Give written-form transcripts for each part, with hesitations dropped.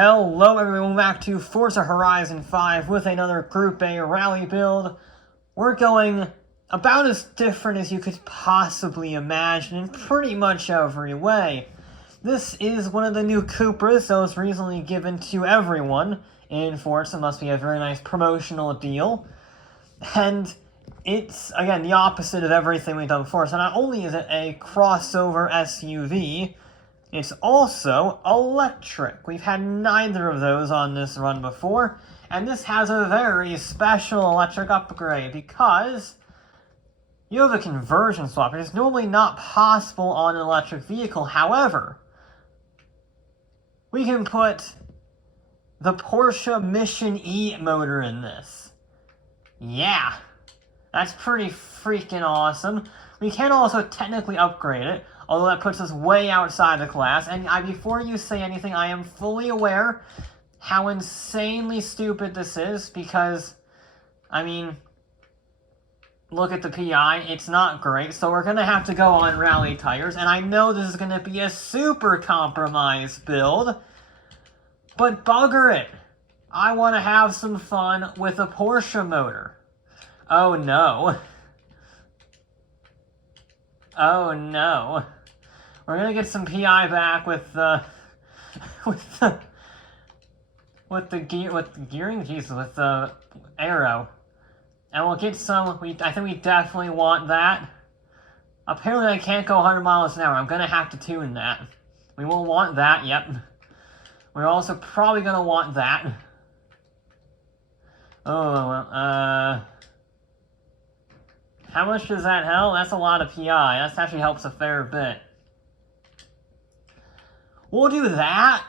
Hello everyone, back to Forza Horizon 5 with another Group A rally build. We're going about as different as you could possibly imagine in pretty much every way. This is one of the new Cupras that was recently given to everyone in Forza. Must be a very nice promotional deal. And it's, again, the opposite of everything we've done before. So not only is it a crossover SUV, it's also electric. We've had neither of those on this run before, and this has a very special electric upgrade because you have a conversion swap. It is normally not possible on an electric vehicle. However, we can put the Porsche Mission E motor in this. Yeah, that's pretty freaking awesome. We can also technically upgrade it, although that puts us way outside the class. And before you say anything, I am fully aware how insanely stupid this is, because, I mean, look at the PI, it's not great, so we're going to have to go on rally tires, and I know this is going to be a super compromised build, but bugger it. I want to have some fun with a Porsche motor. Oh no. Oh no. We're gonna get some PI back with the gearing, Jesus, with the aero, and we'll get some. I think we definitely want that. Apparently, I can't go 100 miles an hour. I'm gonna have to tune that. We will want that. Yep. We're also probably gonna want that. Oh, how much does that help? That's a lot of PI. That actually helps a fair bit. We'll do that.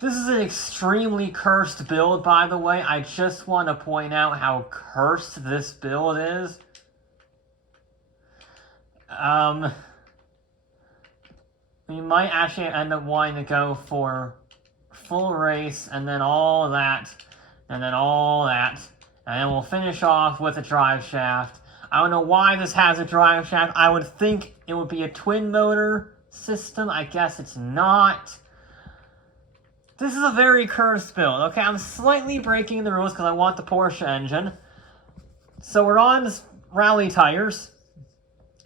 This is an extremely cursed build, by the way. I just want to point out how cursed this build is. We might actually end up wanting to go for full race, and then all that, and then all that, and then we'll finish off with a drive shaft. I don't know why this has a drive shaft. I would think it would be a twin motor system. I guess it's not. This is a very cursed build. Okay, I'm slightly breaking the rules because I want the Porsche engine. So we're on rally tires,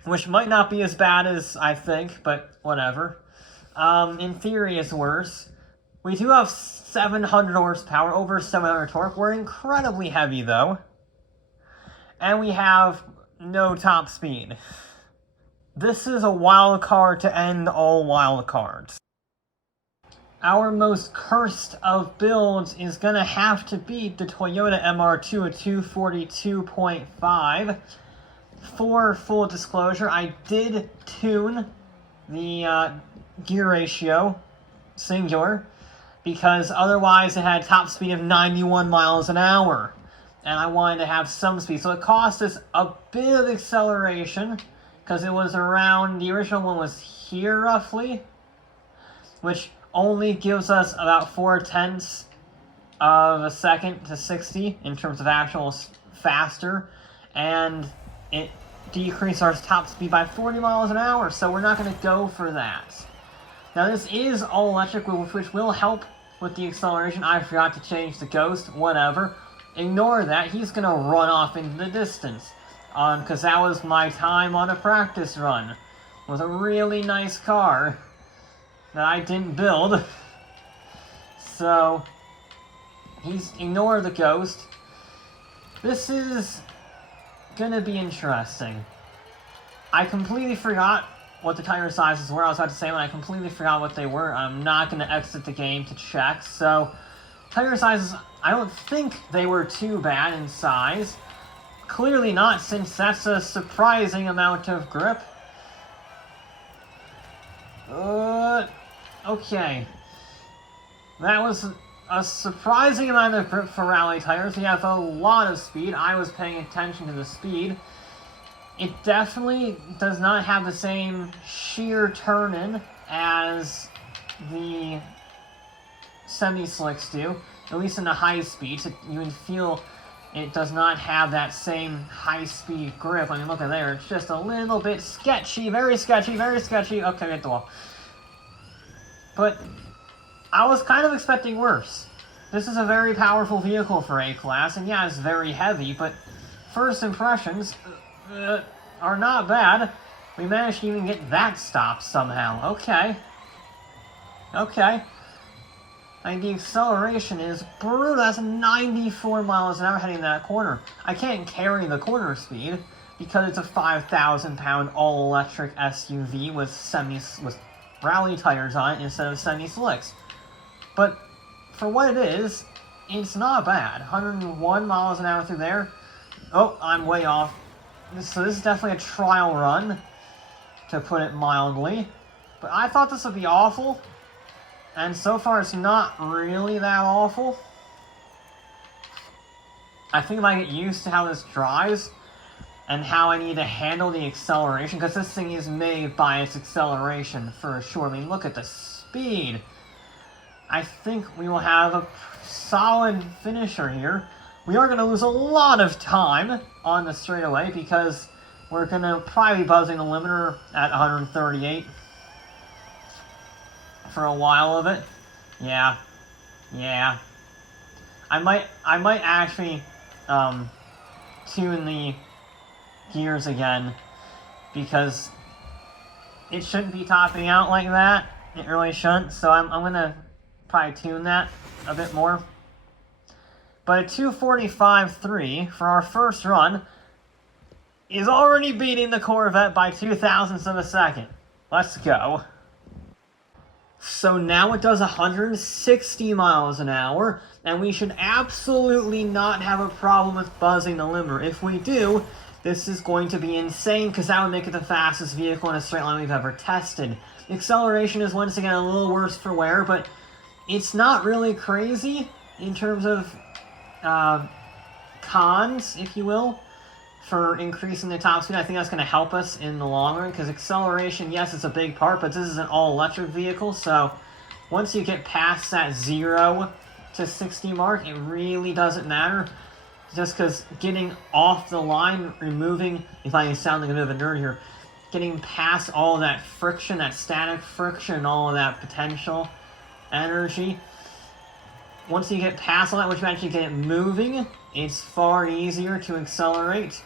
which might not be as bad as I think, but whatever. In theory, it's worse. We do have 700 horsepower, over 700 torque. We're incredibly heavy, though. And we have no top speed. This is a wild card to end all wild cards. Our most cursed of builds is gonna have to beat the Toyota MR2 at 242.5. For full disclosure, I did tune the gear ratio, singular, because otherwise it had top speed of 91 miles an hour. And I wanted to have some speed. So it cost us a bit of acceleration, because it was around, the original one was here roughly, which only gives us about 0.4 of a second to 60 in terms of actual faster, and it decreased our top speed by 40 miles an hour, so we're not going to go for that. Now this is all electric, which will help with the acceleration. I forgot to change the ghost, whatever. Ignore that, he's going to run off into the distance. Because that was my time on a practice run. It was a really nice car that I didn't build. So, ignore the ghost. This is gonna be interesting. I completely forgot what the tire sizes were. I was about to say when I completely forgot what they were. I'm not gonna exit the game to check. So, tire sizes, I don't think they were too bad in size. Clearly not, since that's a surprising amount of grip. Okay. That was a surprising amount of grip for rally tires. We have a lot of speed. I was paying attention to the speed. It definitely does not have the same sheer turn-in as the semi-slicks do, at least in the high speeds. You can feel it does not have that same high-speed grip. I mean, look at there. It's just a little bit sketchy. Very sketchy, very sketchy. Okay, hit the wall. But I was kind of expecting worse. This is a very powerful vehicle for A-Class, and yeah, it's very heavy, but first impressions are not bad. We managed to even get that stopped somehow. Okay. Okay. And the acceleration is brutal. That's 94 miles an hour heading that corner. I can't carry the corner speed because it's a 5,000-pound all-electric SUV with rally tires on it instead of semi-slicks. But for what it is, it's not bad. 101 miles an hour through there. Oh, I'm way off. So this is definitely a trial run, to put it mildly. But I thought this would be awful. And so far, it's not really that awful. I think if I get used to how this drives and how I need to handle the acceleration, because this thing is made by its acceleration for sure. I mean, look at the speed. I think we will have a solid finisher here. We are going to lose a lot of time on the straightaway because we're going to probably be buzzing the limiter at 138. For a while of it. Yeah. I might actually tune the gears again because it shouldn't be topping out like that. It really shouldn't. So I'm gonna probably tune that a bit more. But a 245.3 for our first run is already beating the Corvette by 0.02 of a second. Let's go. So now it does 160 miles an hour, and we should absolutely not have a problem with buzzing the limiter. If we do, this is going to be insane, because that would make it the fastest vehicle in a straight line we've ever tested. The acceleration is once again a little worse for wear, but it's not really crazy in terms of cons, if you will, for increasing the top speed. I think that's going to help us in the long run, because acceleration, yes, it's a big part, but this is an all-electric vehicle, so once you get past that 0 to 60 mark, it really doesn't matter, just because getting off the line, removing, if I sound like a bit of a nerd here, getting past all that friction, that static friction, all of that potential energy, once you get past all that, once you actually get it moving, it's far easier to accelerate.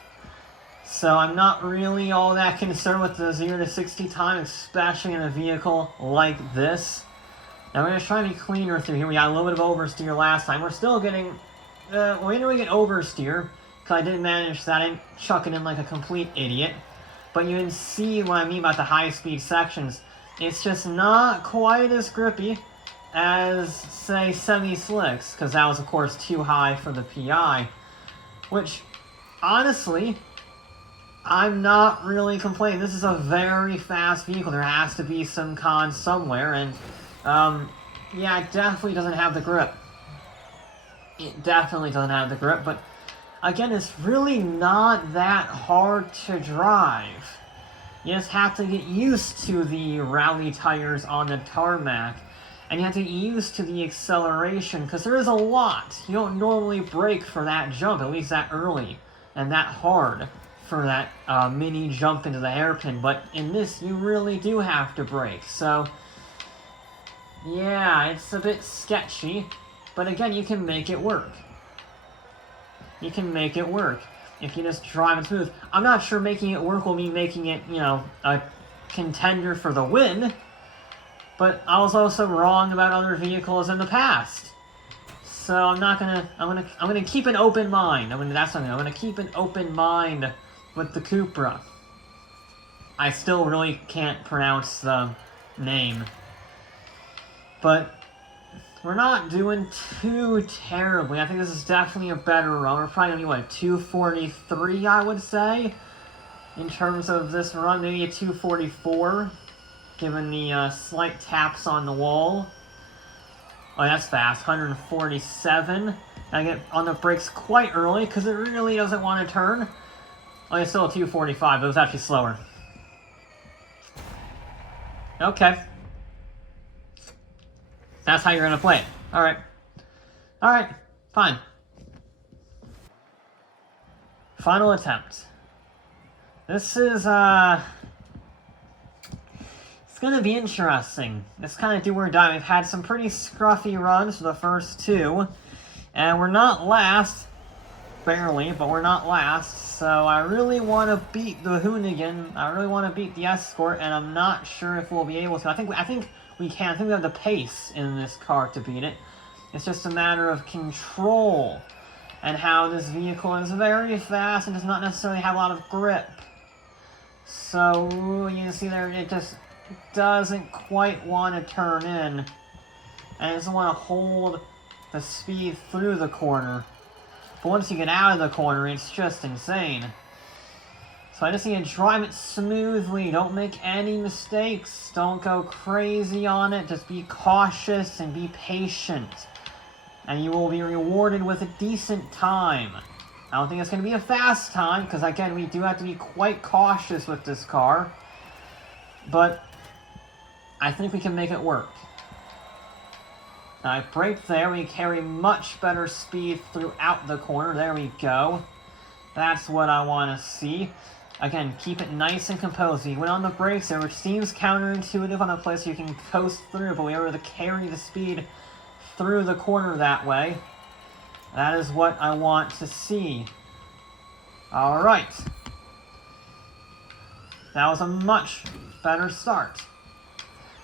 So I'm not really all that concerned with the 0 to 60 time, especially in a vehicle like this. Now we're going to try to be cleaner through here. We got a little bit of oversteer last time. We're still getting, we didn't get oversteer, because I didn't manage that. I didn't chuck it in like a complete idiot. But you can see what I mean about the high-speed sections. It's just not quite as grippy as, say, semi-slicks, because that was, of course, too high for the PI. Which, honestly, I'm not really complaining. This is a very fast vehicle. There has to be some cons somewhere, and, yeah, it definitely doesn't have the grip. It definitely doesn't have the grip, but, again, it's really not that hard to drive. You just have to get used to the rally tires on the tarmac, and you have to get used to the acceleration, because there is a lot. You don't normally brake for that jump, at least that early, and that hard for that mini jump into the hairpin, but in this, you really do have to brake, so yeah, it's a bit sketchy, but again, you can make it work. You can make it work if you just drive it smooth. I'm not sure making it work will mean making it, you know, a contender for the win, but I was also wrong about other vehicles in the past. So I'm gonna keep an open mind. I'm gonna keep an open mind with the Cupra. I still really can't pronounce the name. But we're not doing too terribly. I think this is definitely a better run. We're probably gonna be, what, 243, I would say, in terms of this run. Maybe a 244, given the slight taps on the wall. Oh, that's fast. 147. I get on the brakes quite early, because it really doesn't want to turn. Oh, it's still a 245, but it was actually slower. Okay. That's how you're going to play it. Alright. Alright. Fine. Final attempt. This is, it's going to be interesting. It's kind of do or die. We've had some pretty scruffy runs for the first two, and we're not last, barely, but we're not last, so I really want to beat the Hoonigan. I really want to beat the Escort, and I'm not sure if we'll be able to. I think we can. I think we have the pace in this car to beat it. It's just a matter of control, and how this vehicle is very fast and does not necessarily have a lot of grip. So, you can see there, it just doesn't quite want to turn in, and it doesn't want to hold the speed through the corner. But once you get out of the corner, it's just insane. So I just need to drive it smoothly. Don't make any mistakes. Don't go crazy on it. Just be cautious and be patient. And you will be rewarded with a decent time. I don't think it's going to be a fast time, because again, we do have to be quite cautious with this car. But I think we can make it work. Now I brake there, we carry much better speed throughout the corner. There we go. That's what I want to see. Again, keep it nice and composed. We went on the brakes there, which seems counterintuitive on a place you can coast through, but we were able to carry the speed through the corner that way. That is what I want to see. Alright. That was a much better start.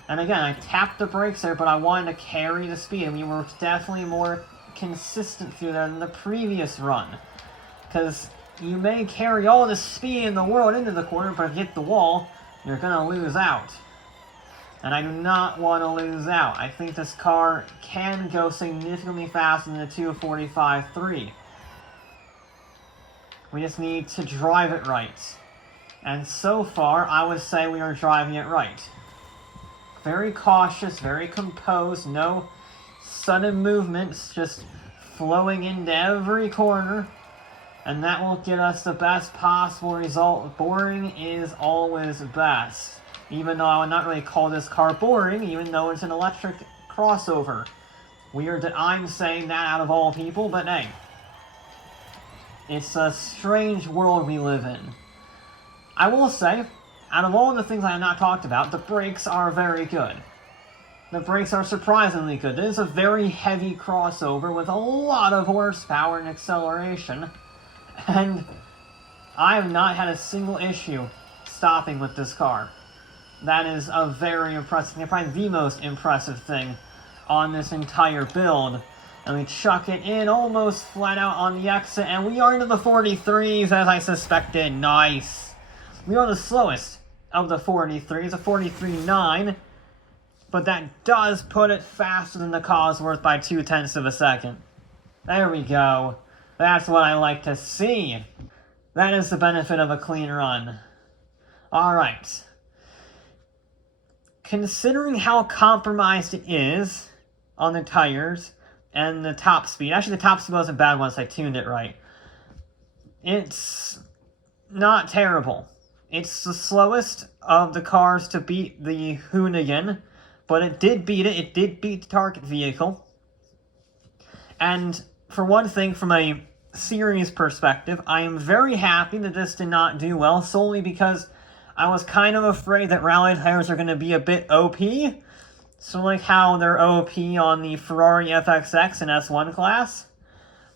And again, I tapped the brakes there, but I wanted to carry the speed, and we were definitely more consistent through there than the previous run. Because you may carry all the speed in the world into the corner, but if you hit the wall, you're going to lose out. And I do not want to lose out. I think this car can go significantly faster than the 245-3. We just need to drive it right. And so far, I would say we are driving it right. Very cautious, very composed, no sudden movements, just flowing into every corner, and that will get us the best possible result. Boring is always best, even though I would not really call this car boring, even though it's an electric crossover. Weird that I'm saying that out of all people, but hey, it's a strange world we live in. I will say, out of all the things I have not talked about, the brakes are very good. The brakes are surprisingly good. This is a very heavy crossover with a lot of horsepower and acceleration. And I have not had a single issue stopping with this car. That is a very impressive thing. Probably the most impressive thing on this entire build. And we chuck it in almost flat out on the exit. And we are into the 43s as I suspected. Nice. We are the slowest of the 43s, a 43.9, but that does put it faster than the Cosworth by 0.2 of a second. There we go. That's what I like to see. That is the benefit of a clean run. Alright. Considering how compromised it is on the tires and the top speed, actually the top speed wasn't bad once I tuned it right. It's not terrible. It's the slowest of the cars to beat the Hoonigan, but it did beat it. It did beat the target vehicle. And for one thing, from a series perspective, I am very happy that this did not do well, solely because I was kind of afraid that rally tires are going to be a bit OP. So like how they're OP on the Ferrari FXX and S1 class.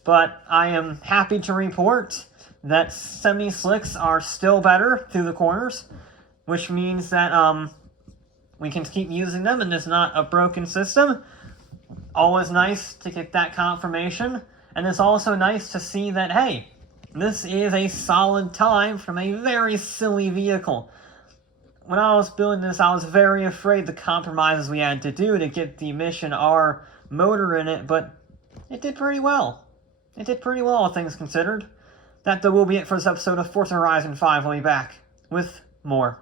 But I am happy to report that semi-slicks are still better through the corners, which means that we can keep using them and it's not a broken system. Always nice to get that confirmation, and it's also nice to see that, hey, this is a solid time from a very silly vehicle. When I was building this, I was very afraid the compromises we had to do to get the Mission R motor in it, but it did pretty well. It did pretty well, all things considered. That will be it for this episode of Forza Horizon 5. I'll be back with more.